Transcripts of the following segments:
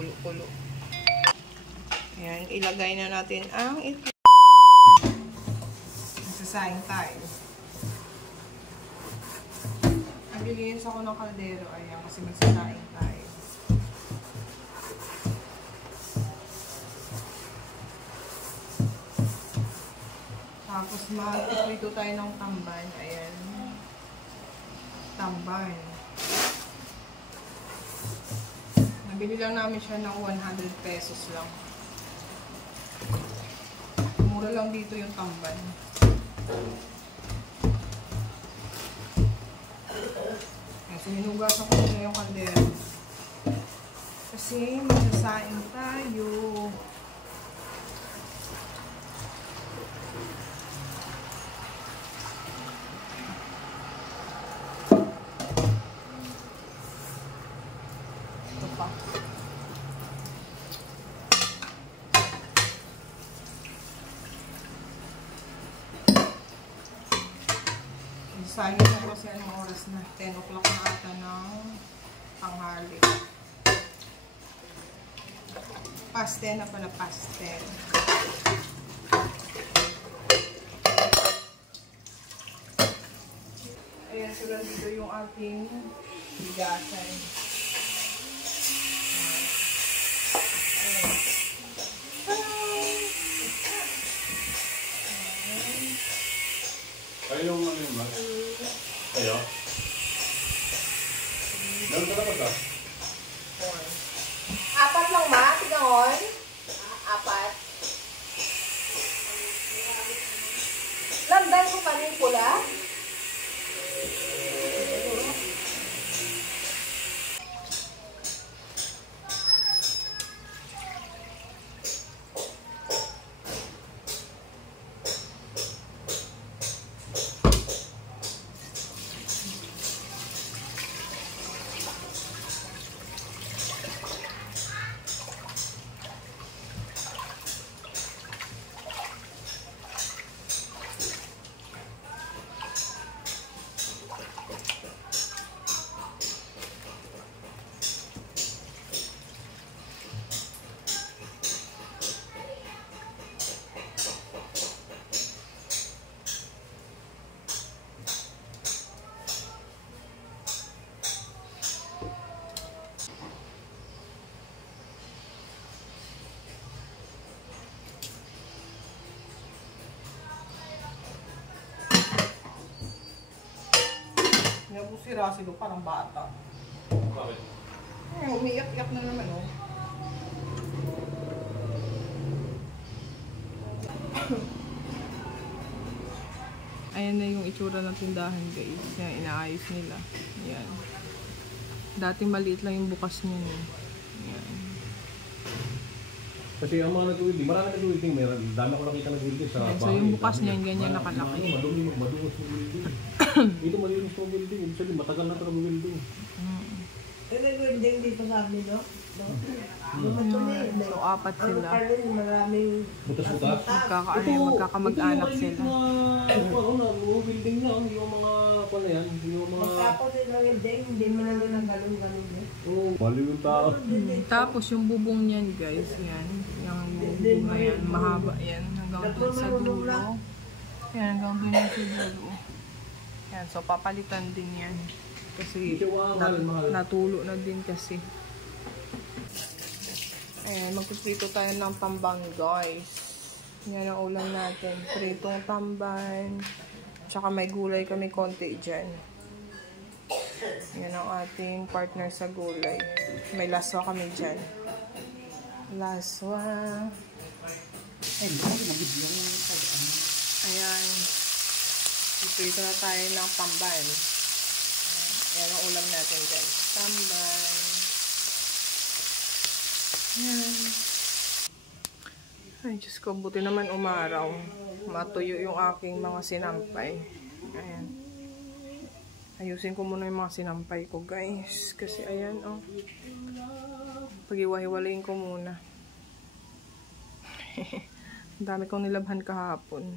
kulo-kulo. Ayan, ilagay na natin ang itlog. Sasaing tayo. Naglilinis ako ng kaldero. Ayan, kasi magsasaing tayo. Tapos mag-prito tayo ng tamban. Ayan. Tamban. Nabili lang namin siya ng 100 pesos lang. Mura lang dito yung tamban. Kasi hinugasan ko na yung kaldero. Kasi magsasaing tayo. Ito pa. Sayang na kasi anong oras na. 10 o'clock na ata ng panghali. Past 10 na pala, past 10. Ayan, sila dito yung ating bigasan. Kayo yung ano yun ba? Kayo? Meron ka dapat ba? 4. 4 lang ba? Tigangon? 4. Landan ko pa rin pula? Nabu si Russell parang bata. Bakit? Umiyak-iyak na naman, oh. Ayan na yung itsura ng tindahan, guys. Yan, inaayos nila. Yan. Dati maliit lang yung bukas niya, eh. Yan. Kasi ang mga nag-welding, marami nag-welding. Dami ako nakita nag-welding sa bahay. So yung bukas niya, ganyan nakalaki. Madumi, madulas mag-welding. Dito malinis mag-welding. Ibig sabihin, matagal na ito mag-welding. Nag-welding dito sa amin, no? So, 4 sila. Maraming butas-butas. Magkakamag-anak sila. Mag-welding na. Yung mga, paano yan? Yung mga... magkapos din lang welding, hindi mo na lang galong-galong. Oo, baliw yung tao. Tapos yung bubong niyan, guys, yan. Yung bubong na yan, mahaba yan. Hanggang dun sa dulo. Yan, hanggang dun yung sa dulo. Yan, so papalitan din yan. Kasi natulo na din kasi. Ayan, magpiprito tayo ng tamban, guys. Yan ang ulam natin. Pritong tamban. Tsaka may gulay kami konti dyan. Yan ang ating partner sa gulay. May laswa kami dyan. Laswa. Ayan. Piprito na tayo ng tamban. Yan ang ulam natin, guys. Tamban. Yan. Ay, Diyos ko, buti naman umaraw. Matuyo yung aking mga sinampay. Ayan. Ayusin ko muna yung mga sinampay ko, guys. Kasi ayan, oh. Pag-iwahiwalayin ko muna. Ang dami kong nilabhan kahapon.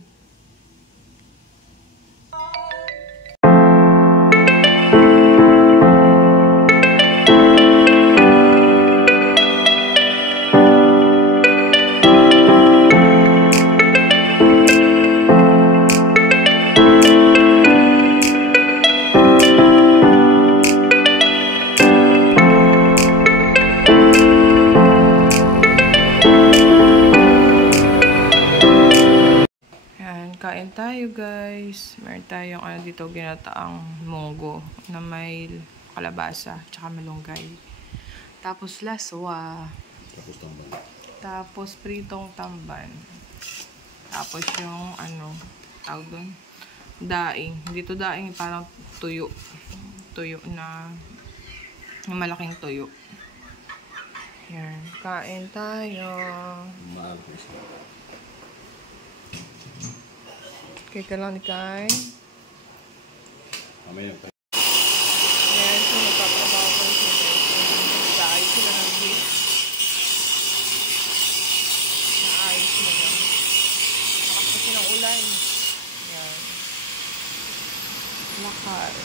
tayo guys. Meron tayong ano dito, ginataang munggo na may kalabasa tsaka malunggay. Tapos laswa. Tapos tamban. Tapos pritong tamban. Tapos yung ano, tawag doon, daing. Hindi to daing, parang tuyo. Tuyo na, yung malaking tuyo. Yan, kain tayo. Maagos. Okay ka lang ni Kai. Mamaya pa. Ayan, so nagpapabaw ko siya. Naayos sila ng gate. Naayos sila lang. Lakas kasi ng ulan. Ayan. Lakas.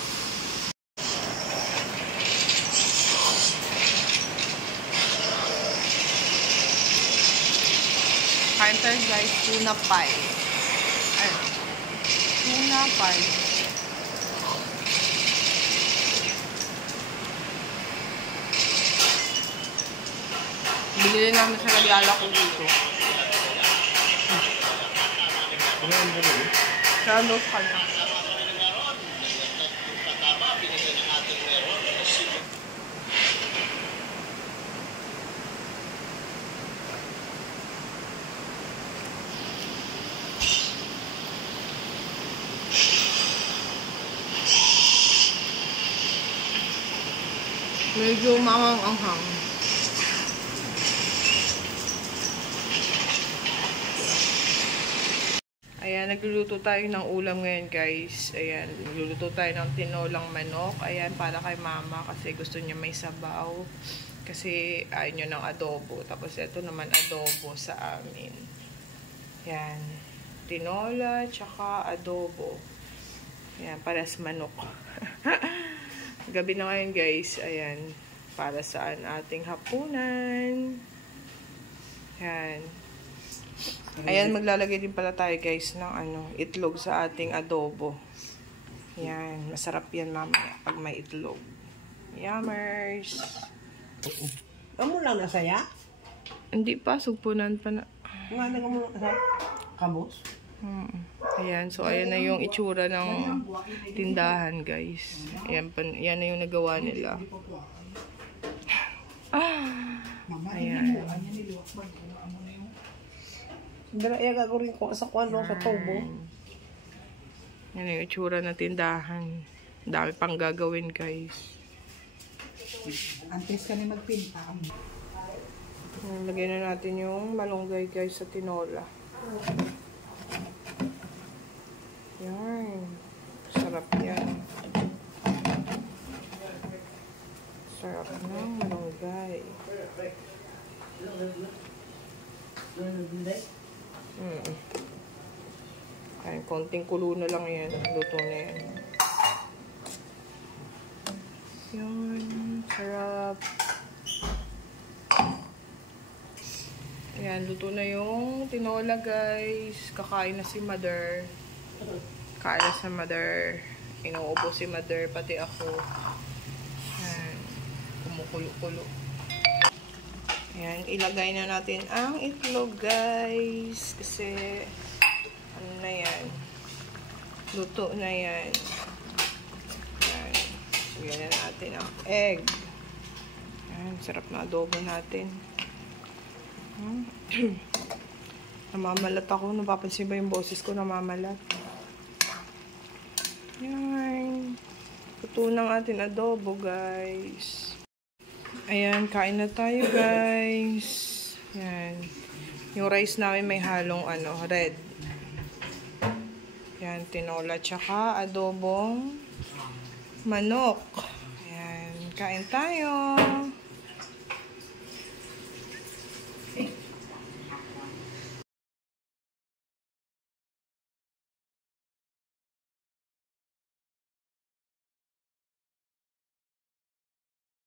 Kain tayo guys, tuna pie. Ay, tuna pie. Bigyan namin sa nagyala ko dito. Sa Los Caldas. Medyo mangang-anghang. Ayan, nagluluto tayo ng ulam ngayon guys. Ayan, nagluluto tayo ng tinolang manok. Ayan, para kay mama kasi gusto niya may sabaw. Kasi ayaw niya ng adobo. Tapos ito naman adobo sa amin. Ayan, tinola tsaka adobo. Ayan, pares manok. Gabi na ngayon guys. Ayan, para saan ating hapunan. Ayan. Ayan, maglalagay din pala tayo guys ng ano, itlog sa ating adobo. Ayan, masarap yan mamaya pag may itlog. Yummers! Amo lang nasaya? Hindi pa, sugpunan pa na. Nga na mo sa kabos? Ayan, so ayan na yung itsura ng tindahan guys. Ayan, yan na yung nagawa nila. Ayan. Dala iya gagawin ko sa kwano sa tubo. Yan yung itsura ng tindahan. Dami pang gagawin guys. Antes ka na magpinta. Lagyan na natin yung malunggay guys sa tinola. Yan. Sarap yan. Sarap ng malunggay. Ay, konting kulo na lang yan. Luto na yan. Yan. Sarap. Ayan, luto na yung tinola guys. Kakain na si Mother. Kain na sa Mother. Inuubo si Mother, pati ako. Ayan. Kumukulo-kulo. Ayan, ilagay na natin ang itlog guys. Kasi, ano na yan. Luto na yan. Ayan. Lagyan na natin ang egg. Ayan, sarap na adobo natin. Namamalat ako. Napapansin ba yung boses ko? Namamalat. Yan. Luto ng ating adobo, guys. Ayan, kain na tayo, guys. Yan. Yung rice namin may halong ano, red. Yan, tinola tsaka adobong manok. Ayan, kain tayo.